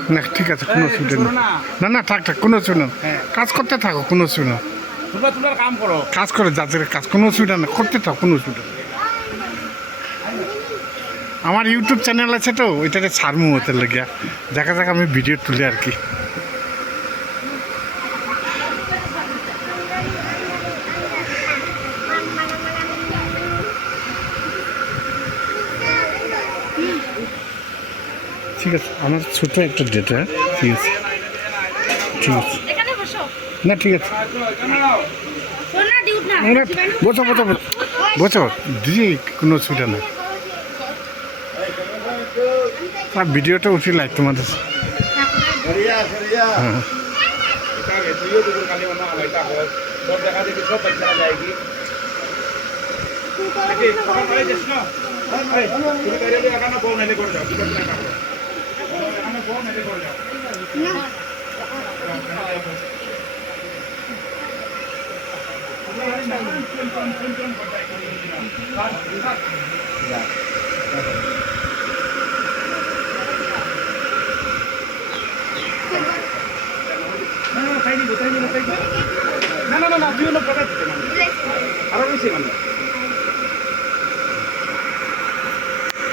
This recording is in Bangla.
না ঠিক আছে, কোনো অসুবিধা নেই। না না থাক থাক, কোনো অসুবিধা নেই। কাজ করতে থাকো, কোনো অসুবিধা নেই। তোমরা কাম করো, কাজ করে যাদের কাজ, কোনো অসুবিধা নেই, করতে থাকো, কোনো অসুবিধা নেই। আমার ইউটিউব চ্যানেল আছে তো, ওইটাতে ছাড়মু হতে লাগিয়া দেখা যাক আমি ভিডিও তুলি আর কি। ঠিক আছে, আমার ছোটো একটা ডেটা, ঠিক আছে ঠিক আছে। না ঠিক আছে, বসো বসো বসো দিদি, কোনো অসুবিধা নেই। আর ভিডিওটা উঠিলাই তোমাদের। হ্যাঁ না, তুই হলো পকেট আরো বেশি মানে